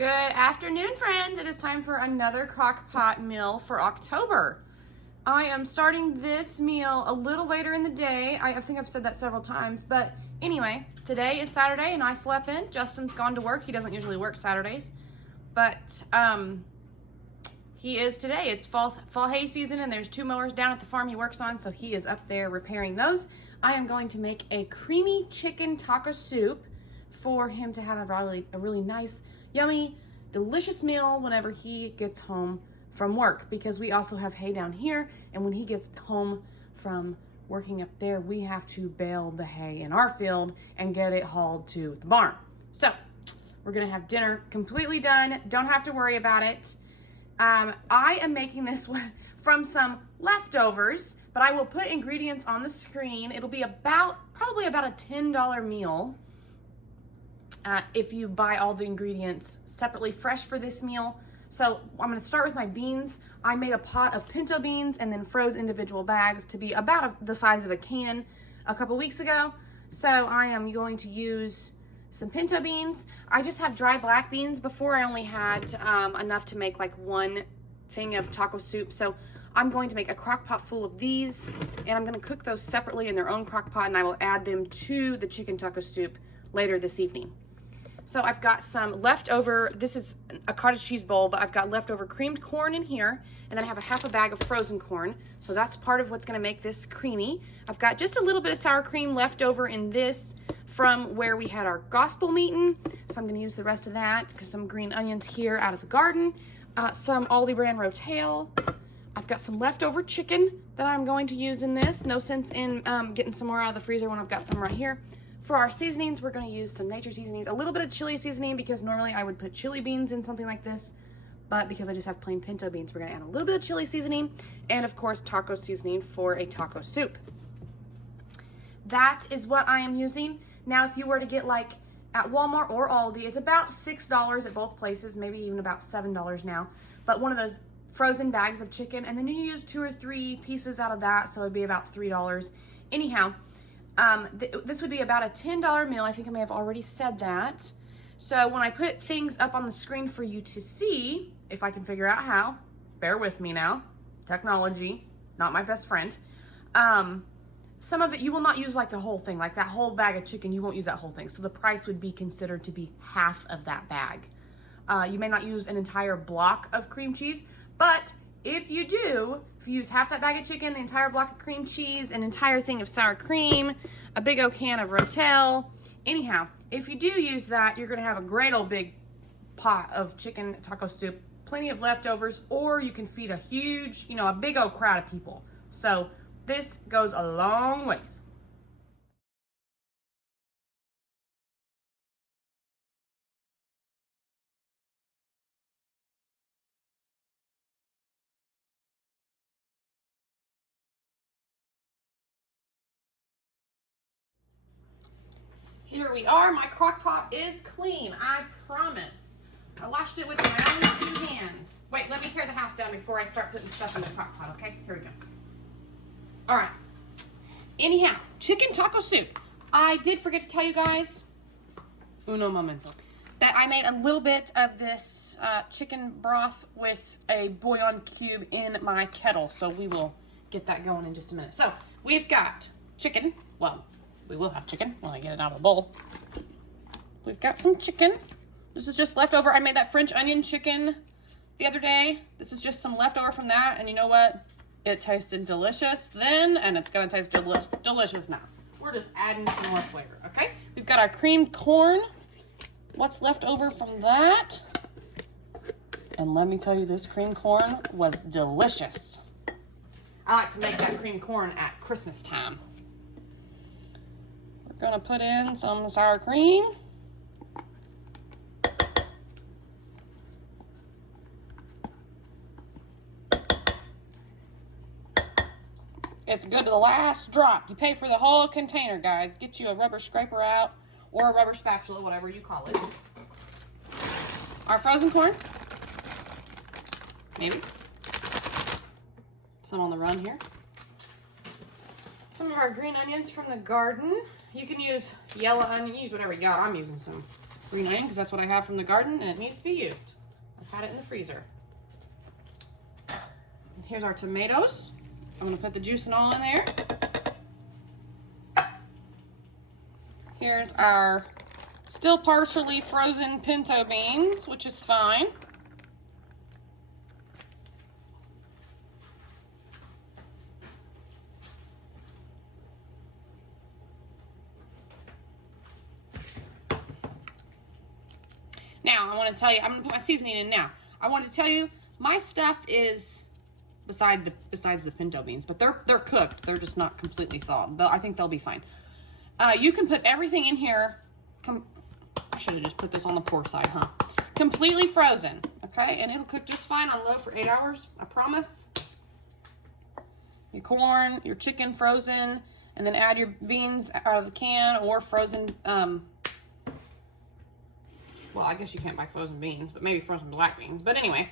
Good afternoon, friends. It is time for another crock pot meal for October. I am starting this meal a little later in the day. I think I've said that several times, but anyway, today is Saturday and I slept in. Justin's gone to work. He doesn't usually work Saturdays, but he is today. It's fall hay season and there's 2 mowers down at the farm he works on, so he is up there repairing those. I am going to make a creamy chicken taco soup for him to have a really nice, yummy, delicious meal whenever he gets home from work, because we also have hay down here, and when he gets home from working up there, we have to bale the hay in our field and get it hauled to the barn. So we're gonna have dinner completely done. Don't have to worry about it. I am making this from some leftovers, but I will put ingredients on the screen. It'll be probably about a $10 meal. If you buy all the ingredients separately fresh for this meal. So I'm going to start with my beans. I made a pot of pinto beans and then froze individual bags to be about the size of a can a couple weeks ago. So I am going to use some pinto beans. I just have dry black beans. Before I only had enough to make like 1 thing of taco soup. So I'm going to make a crock pot full of these, and I'm going to cook those separately in their own crock pot, and I will add them to the chicken taco soup later this evening. So I've got some leftover, this is a cottage cheese bowl, but I've got leftover creamed corn in here, and then I have a half a bag of frozen corn. So that's part of what's gonna make this creamy. I've got just a little bit of sour cream left over in this from where we had our gospel meeting. So I'm gonna use the rest of that, because some green onions here out of the garden, some Aldi brand rotel. I've got some leftover chicken that I'm going to use in this. No sense in getting some more out of the freezer when I've got some right here. For our seasonings, we're going to use some nature seasonings, a little bit of chili seasoning, because normally I would put chili beans in something like this, but because I just have plain pinto beans, we're going to add a little bit of chili seasoning, and of course taco seasoning for a taco soup. That is what I am using. Now, if you were to get like at Walmart or Aldi, it's about $6 at both places, maybe even about $7 now, but one of those frozen bags of chicken, and then you use 2 or 3 pieces out of that, so it'd be about $3. Anyhow, this would be about a $10 meal. I think I may have already said that. So when I put things up on the screen for you to see, if I can figure out how, bear with me now. Technology, not my best friend. Some of it, you will not use like the whole thing, like that whole bag of chicken, you won't use that whole thing. So the price would be considered to be half of that bag. You may not use an entire block of cream cheese, but if you do, if you use half that bag of chicken, the entire block of cream cheese, an entire thing of sour cream, a big old can of rotel, anyhow, if you do use that, you're gonna have a great old big pot of chicken taco soup, plenty of leftovers, or you can feed a huge, a big old crowd of people. So this goes a long ways. Here we are. My crock pot is clean, I promise. I washed it with my own 2 hands. Wait, let me tear the house down before I start putting stuff in the crock pot, okay? Here we go. All right. Anyhow, chicken taco soup. I did forget to tell you guys, uno momento, that I made a little bit of this chicken broth with a bouillon cube in my kettle. So we will get that going in just a minute. So we've got chicken. Well, we will have chicken when I get it out of the bowl. We've got some chicken. This is just leftover. I made that French onion chicken the other day. This is just some leftover from that. And you know what? It tasted delicious then, and it's going to taste delicious now. We're just adding some more flavor, okay? We've got our creamed corn. What's left over from that? And let me tell you, this creamed corn was delicious. I like to make that creamed corn at Christmas time. Gonna put in some sour cream. It's good to the last drop. You pay for the whole container, guys. Get you a rubber scraper out or a rubber spatula, whatever you call it. Our frozen corn. Maybe. Some on the run here. Some of our green onions from the garden. You can use yellow onion, use whatever you got. I'm using some green onion, because that's what I have from the garden, and it needs to be used. I've had it in the freezer. And here's our tomatoes. I'm going to put the juice and all in there. Here's our still partially frozen pinto beans, which is fine. Now, I want to tell you, I'm going to put my seasoning in now. I want to tell you, my stuff is besides the pinto beans, but they're cooked. They're just not completely thawed, but I think they'll be fine. You can put everything in here. I should have just put this on the poor side, huh? Completely frozen, okay? And it'll cook just fine on low for 8 hours, I promise. Your corn, your chicken frozen, and then add your beans out of the can or frozen, well, I guess you can't buy frozen beans, but maybe frozen black beans. But anyway,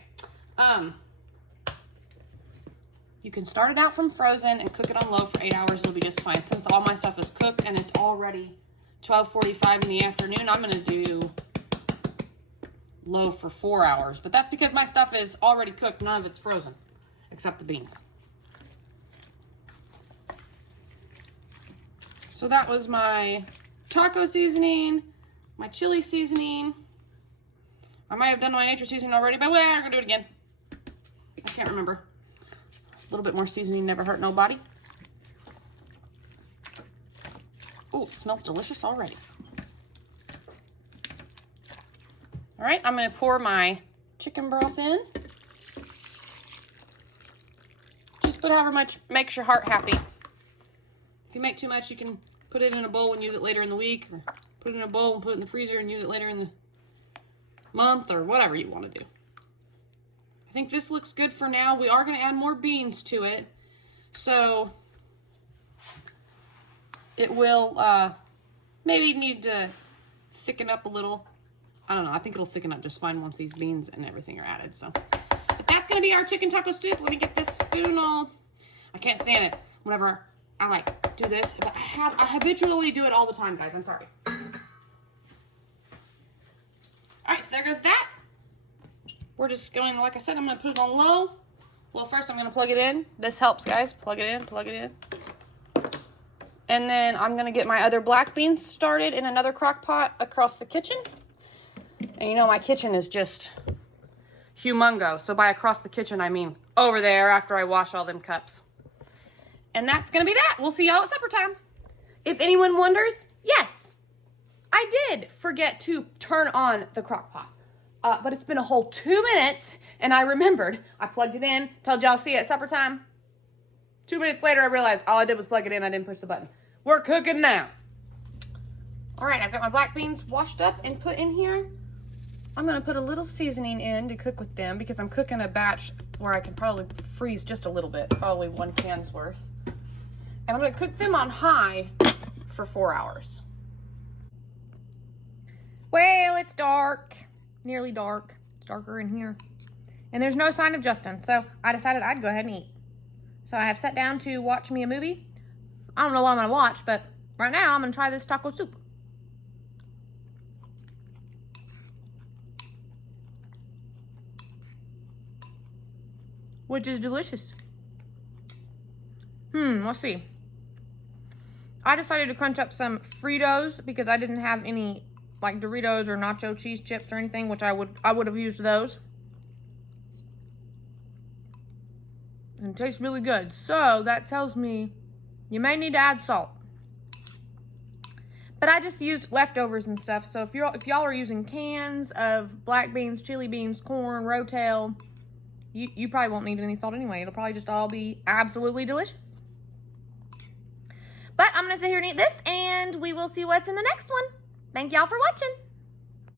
you can start it out from frozen and cook it on low for 8 hours. It'll be just fine. Since all my stuff is cooked and it's already 12:45 in the afternoon, I'm going to do low for 4 hours. But that's because my stuff is already cooked. None of it's frozen, except the beans. So that was my taco seasoning, my chili seasoning. I might have done my nature seasoning already, but we're going to do it again. I can't remember. A little bit more seasoning never hurt nobody. Oh, it smells delicious already. All right, I'm going to pour my chicken broth in. Just put however much makes your heart happy. If you make too much, you can put it in a bowl and use it later in the week, or put it in a bowl and put it in the freezer and use it later in the month, or whatever you want to do. I think this looks good for now. We are going to add more beans to it, so it will maybe need to thicken up a little. I don't know. I think it'll thicken up just fine once these beans and everything are added. So but that's going to be our chicken taco soup. Let me get this spoon all. I can't stand it whenever I like do this, but I habitually do it all the time, guys. I'm sorry. All right, so there goes that. We're just going, like I said, I'm going to put it on low. Well, first I'm going to plug it in. This helps, guys. Plug it in, plug it in. And then I'm going to get my other black beans started in another crock pot across the kitchen. And you know my kitchen is just humongo. So by across the kitchen, I mean over there after I wash all them cups. And that's going to be that. We'll see y'all at supper time. If anyone wonders, yes, I did forget to turn on the crock pot. But it's been a whole 2 minutes, and I remembered. I plugged it in, told y'all see you at supper time. 2 minutes later, I realized all I did was plug it in. I didn't push the button. We're cooking now. All right, I've got my black beans washed up and put in here. I'm going to put a little seasoning in to cook with them because I'm cooking a batch where I can probably freeze just a little bit, probably 1 can's worth. And I'm going to cook them on high for 4 hours. Well, it's dark. Nearly dark. It's darker in here. And there's no sign of Justin, so I decided I'd go ahead and eat. So I have sat down to watch me a movie. I don't know what I'm going to watch, but right now I'm going to try this taco soup. Which is delicious. Let's see. I decided to crunch up some Fritos because I didn't have any like Doritos or nacho cheese chips or anything, which I would have used those. And it tastes really good. So that tells me you may need to add salt. But I just used leftovers and stuff. So if y'all are using cans of black beans, chili beans, corn, rotel, you probably won't need any salt anyway. It'll probably just all be absolutely delicious. But I'm going to sit here and eat this, and we will see what's in the next one. Thank y'all for watching.